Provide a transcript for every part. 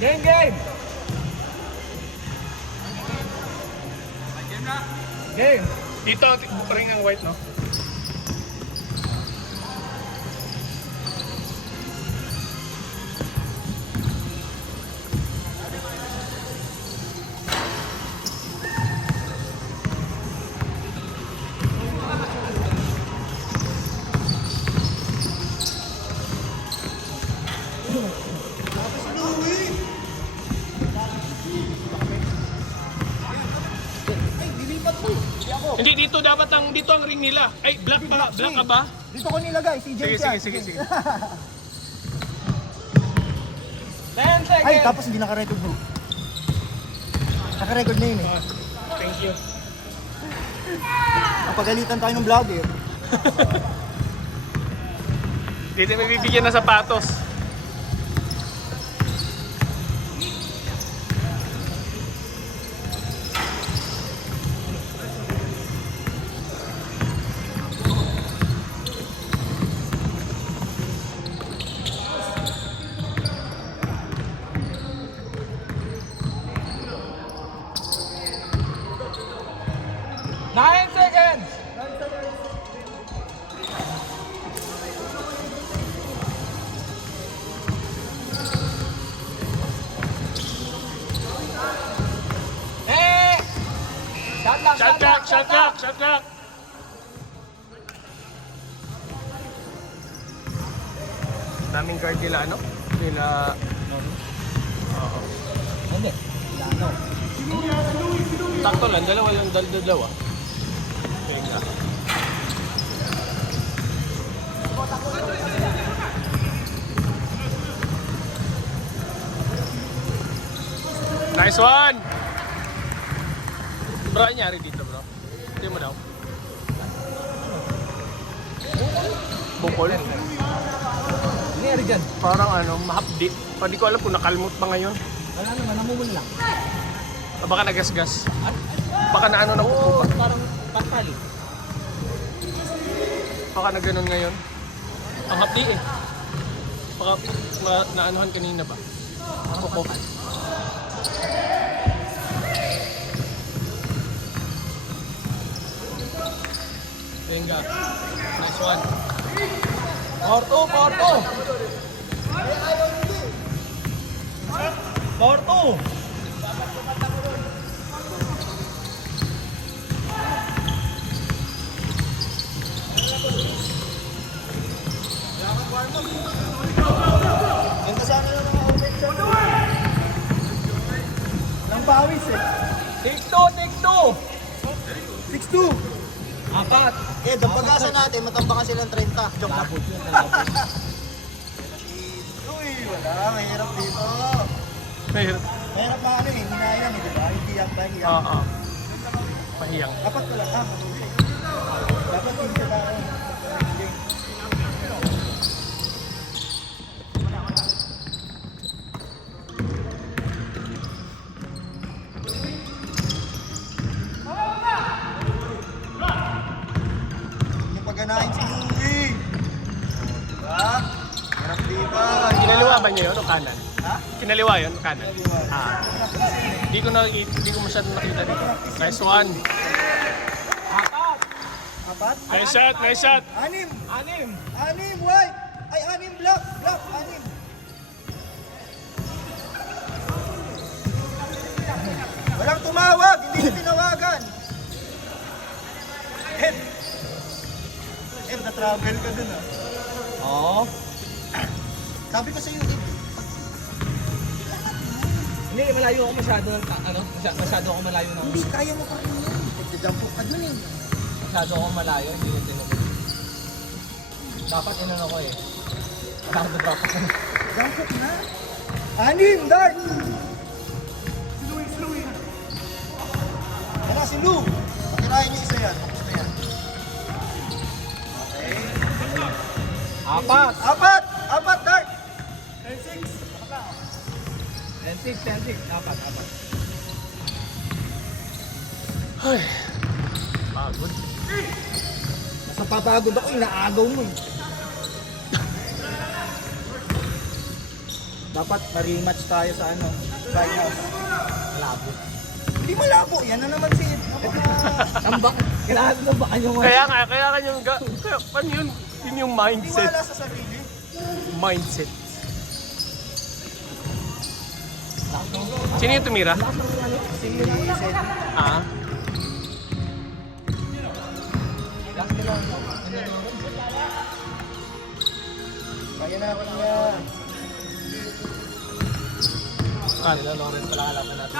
Game, game! Game! Dito, ring ang white, no? Hindi, dito dapat dito ang ring nila. Ay, black ba? Black ka ba? Dito ko nilagay, si James yan. Sige. 10 seconds! Ay, tapos hindi naka-record bro. Naka-record na yun eh. Thank you. Napagalitan tayo ng vlogger. Dito may bibigyan ng sapatos. Nine seconds! Eh! Shot lock! Daming guard nila, ano? Nila... Oo. Hindi. Lano. Takto lang, dalawa. Venga. Nice one! Bro, ano nangyari dito, bro? Hindi mo daw. Bukol? Nangyari dyan. Parang ano, mahapdi. Hindi ko alam kung nakalmot pa ngayon. Wala naman, namumul lang. Baka nagasgas. Baka na ano na Oo, kukuha. parang patali. Baka na ganun ngayon. Ang hapdi eh. Baka naanuhan kanina ba? Kuko. Venga. Nice one. Porto! Ganda sana lang mga open shot. Nang pawis eh. Take two! 6-2! Apat! Eh, dampagasan natin, matambakan silang 30. Joke lang. Uy, wala. Mahirap dito. Mahirap. Mahirap na ano eh. Hinayang eh, di ba? Hindi yan ba? Oo. Mahiyang. Dapat wala. Dapat hindi sila. Yung pagganahin si Louie. Diba? Hirap dito. Kinaliwa ba niya yun o kanan? Ha? Kinaliwa yun o kanan? Ah. Hindi ko masyadong nakita dito. Nice one. Apat? Nice shot. Anim, white! Ay, anim, black, anim. Walang tumawag, hindi ko tinawagan. Ed, na-travel ka dun ah. Oo. Sabi ko sa'yo, Ed. Hindi, malayo ako masyado ako malayo ng... Hindi, kaya mo pa rin yan. Nagja-jump off ka dun eh. Masyado ako malayo, hindi ko tinuloy. Dapat inano ko eh. Dapat dapat. Jump off na. Anim, Dart! Si Louie. Tara, si Lou. Pakirahin niyo isa yan. Tapos na yan. Okay. Apat, Dart! 10-6. 10-6. Dapat. Ay. Pagod. Basta papagod ako, inaagaw mo eh. Dapat ma-rematch tayo sa ano, tryouts. Malabo. Hindi malabo, yan na naman si Tambak. Kailangan mo ba kanyang Kaya yung, kaya, ano yun? Yun yung mindset. Tiwala sa sarili. Mindset. Sino yung tumira? Si Seth. Ah, Last nila. Kaya natin yan. ah, Sila Lawrence pala kalaban natin.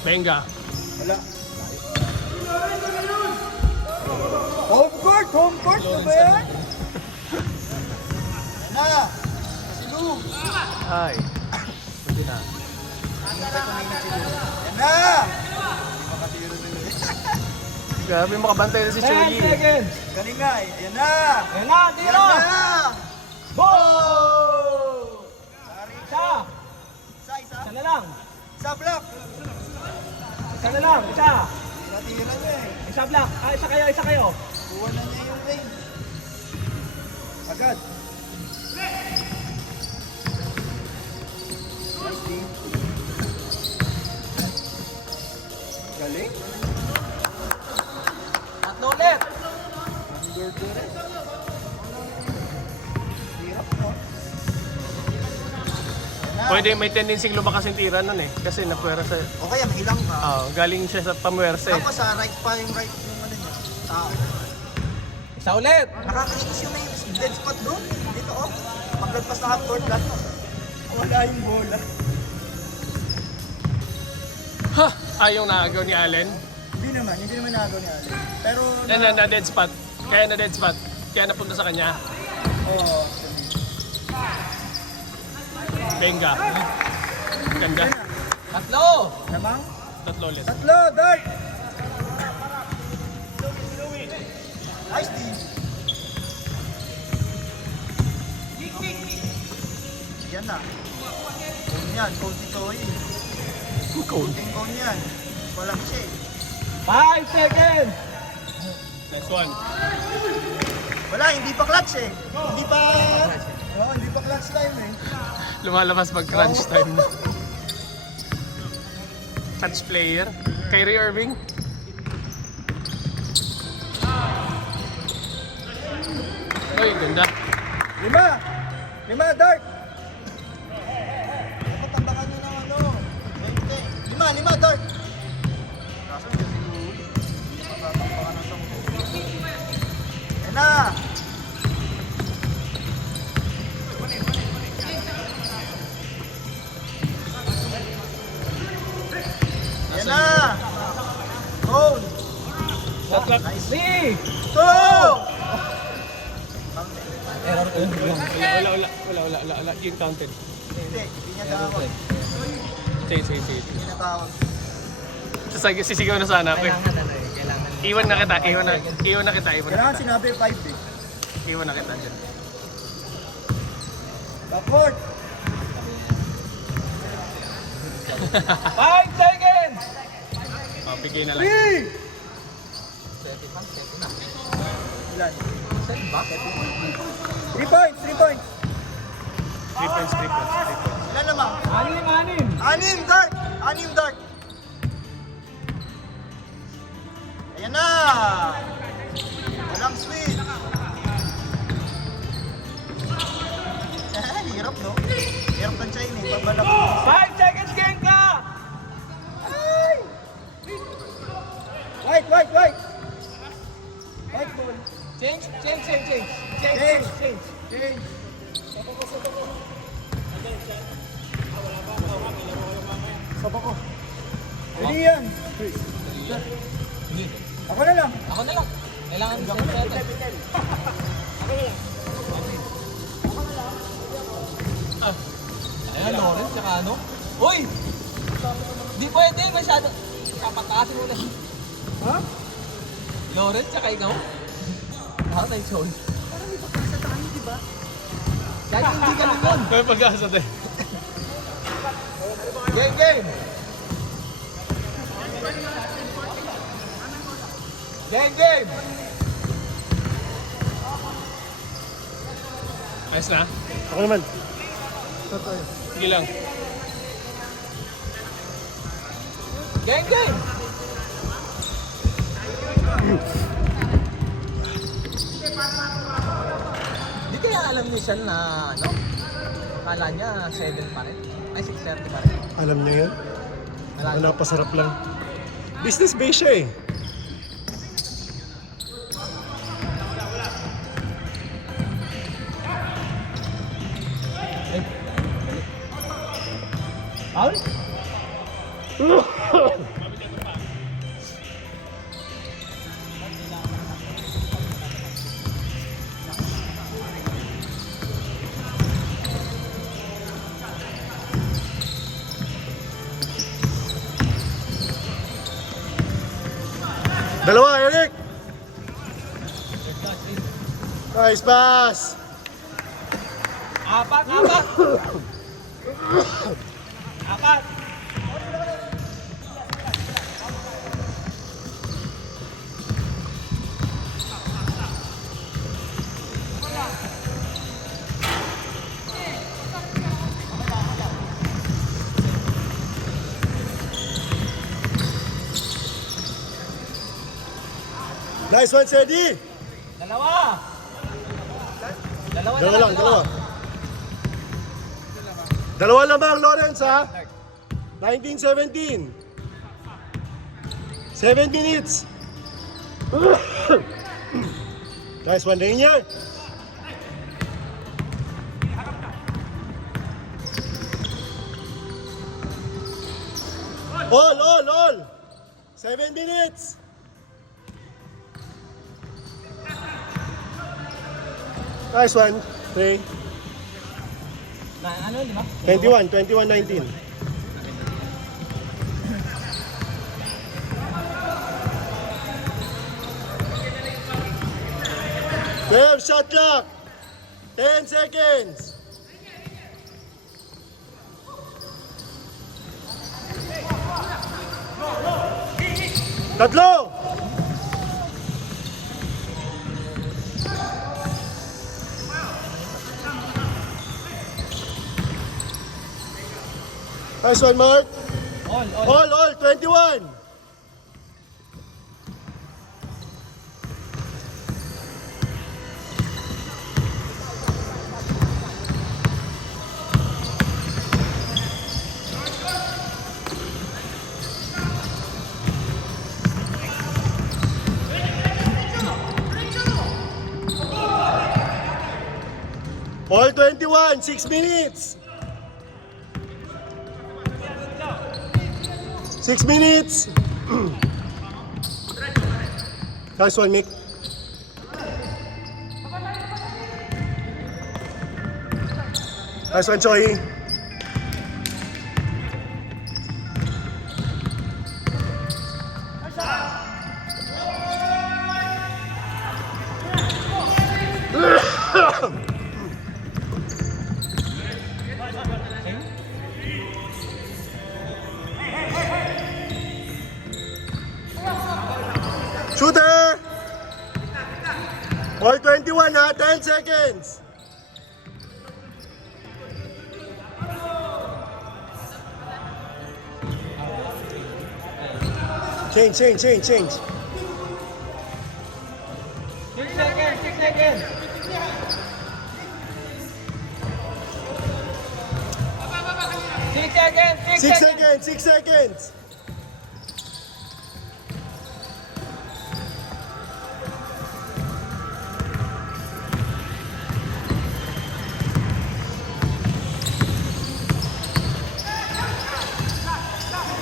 Benga. Wala. Home court na ba yan? Yan na. Si Lou. Ay. Hindi na. Yan na. Hindi makatiro nila eh. Grabe makabantay na si 10 Chuyi. seconds. Galing nga eh. Yan na. Ayun na, Yan tira! na. Goal! Sorry. Isa! Isa. Isa na lang. Isa block. Isa na lang. Isa. Tira niya eh. Isa block. Ah, isa kayo. Kuha na niya yung range. Agad. Nice team. Galing. Tatlo ulit. Gordure. Hirap mo. Pwede may tendency lumakas yung tira nun eh. Kasi napuwersa. O kaya mahilang ka. Galing siya sa pamuwersa eh. Tapos sa right pa yung right yung ano niya. Tao. Isa ulit. Nakakainis yung may dead spot doon. Dito oh. Maglagpas na half court lang. Wala yung bola. Ha! Ayaw naagaw ni Allen. Hindi naman nagawa ni Allen. Pero Na dead spot. Kaya na dead spot. Kaya napunta sa kanya. Oo. Benga. Ganda. Tatlo. Namang? Tatlo ulit. Tatlo, dart! Nice team. Yan na. Cone yan, cone ni Toy. Cold. Cone yan. Walang siya eh. 5 seconds. Next one. Wala, hindi pa clutch eh. Hindi pa... Oo, hindi pa clutch time eh. Lumalabas pag crunch time. Touch player. Kyrie Irving. Uy, ganda. 5, dart! Tatambakan nyo ng ano. 20. 5, dart! Kaso hindi siguro. Tatambakan ng 10. Yan na! Yan na! Cone! Tatlak. 3. 2! Error ko yun. Wala. Yung counted. Hindi niya tawag. Sige. Hindi niya tawag. Sisigaw na sana ako eh. Kailangan ano eh. Kailangan. Iwan na kita. Kailangan sinabi 5 eh. Iwan na kita dyan. Backward! 5 seconds. Bigay na lang. 3! Ilan? Ba? 3 points! 3 points. Ilan naman? 6. 6 dart! 6 dart! Ayan na! Walang switch! Hirap no? Hirap ng China eh. Pabalak mo. 5 seconds game ka. Ay! White ball! Change. Change! Sabako. Dali yan! Hindi. Ako na lang! Ako na lang. Kailangan mo sa natin. Ayan, Lawrence, tsaka ano? Uy! Di pwede, masyado. Papatasin mo na. Ha? Lawrence, tsaka ikaw? Ako na yung soul. Parang may pagkasa tayo, di ba? Dahil hindi ganun yun. May pag-asa din. Game! Game! Ayos na? Ako naman. Sige lang. Gang, gang! Di kaya alam ni Sean na ano? Kala niya 7 pa rin. Ay, 6:30 pa rin. Alam niya yun? Wala Ang napasarap lang. Business base siya eh. Paul? Dalawa, Eric! Nice pass! Apat! Apat! Apat! Nice one, Sedi! Dalawa! Dalawa na Dalawa lang, dalawa. Dalawa lamang, Lawrence, ha? 19-17. 7 minutes. Nice one, Rainier. All. 7 minutes. Nice one, Ray. Na, ano, di ba? 21-19. Third shot clock. 10 seconds. Tatlo. Nice one, Mark. All, 21. All 21, 6 minutes. 6 minutes. Nice one, Mick. Nice one, Choi. Shooter! All 21 ha, 10 seconds. Change. 6 seconds! 6 seconds! 6 seconds, 6 seconds.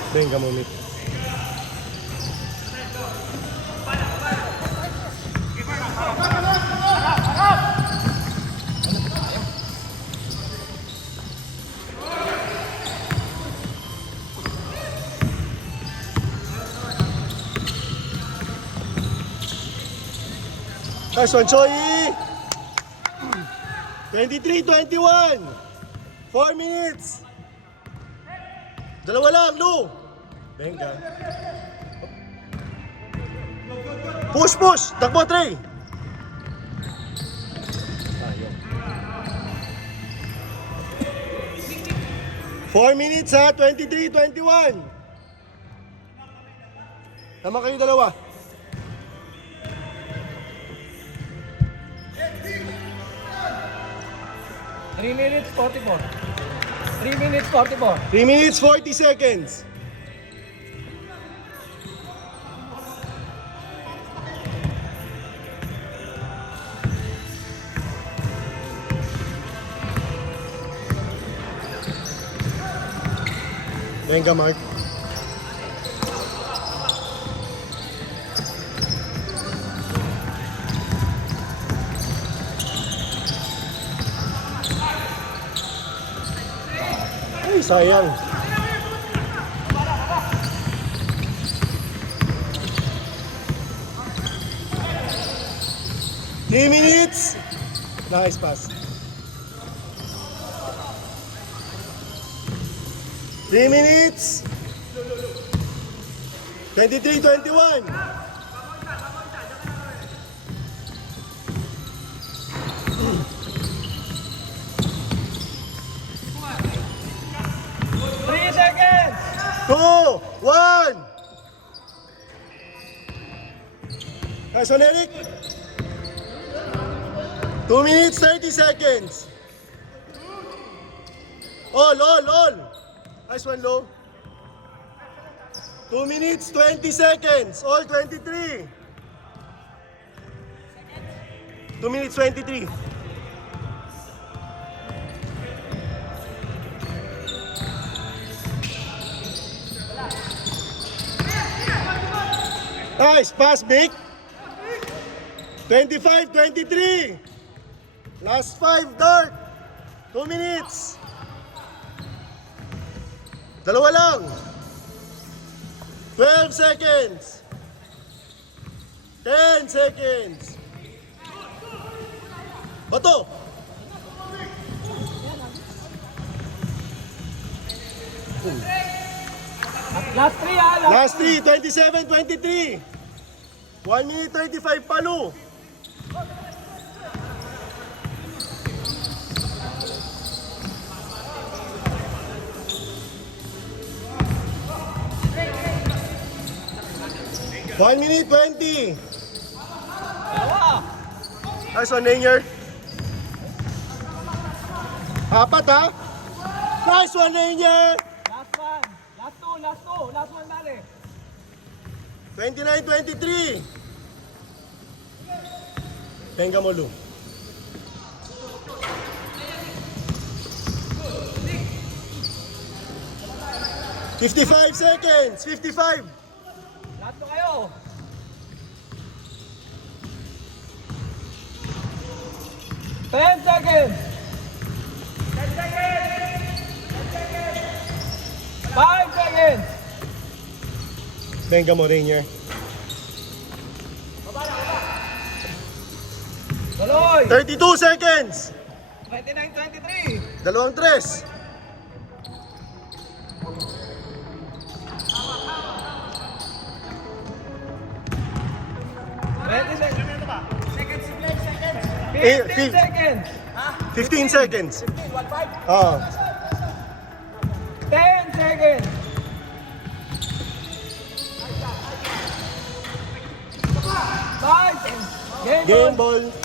Venga, Mick. Nice one, Choi! 23-21. 4 minutes. Dalawa lang, Lou. Venga. Push. Takbo, Trey. Ayaw. 4 minutes ha, 23-21. Tama kayo dalawa. Three minutes 44. 3 minutes 44. 3 minutes 40 seconds. Venga, Mark. Ay, sayang. Three minutes. Nice pass. 3 minutes. 23-21. Three seconds. 2, 1. Nice one, Eric. 2 minutes, 30 seconds. All. Nice one, Low. 2 minutes, 20 seconds. All 23. 2 minutes, 23. Nice, pass, Vic. 25-23. Last 5, Dart. 2 minutes. Dalawa lang. 12 seconds. 10 seconds. Bato. Last 3 ah. Last 3, 27-23. 1 minute 35, Palu. One minute 20. Nice one, Nanger. Apat ha. Nice one, Nanger. Last one. Last two. Last one, Mare. 29-23. Venga mo, Lu. $55 seconds. 55. Lahat mo kayo. Ten seconds. 5 seconds. Venga mo, Rainier. Tuloy. 32 seconds. 29-23. Dalawang tres. Eh, 15 seconds. 15 seconds. Ah. 10 seconds. 5. Game ball.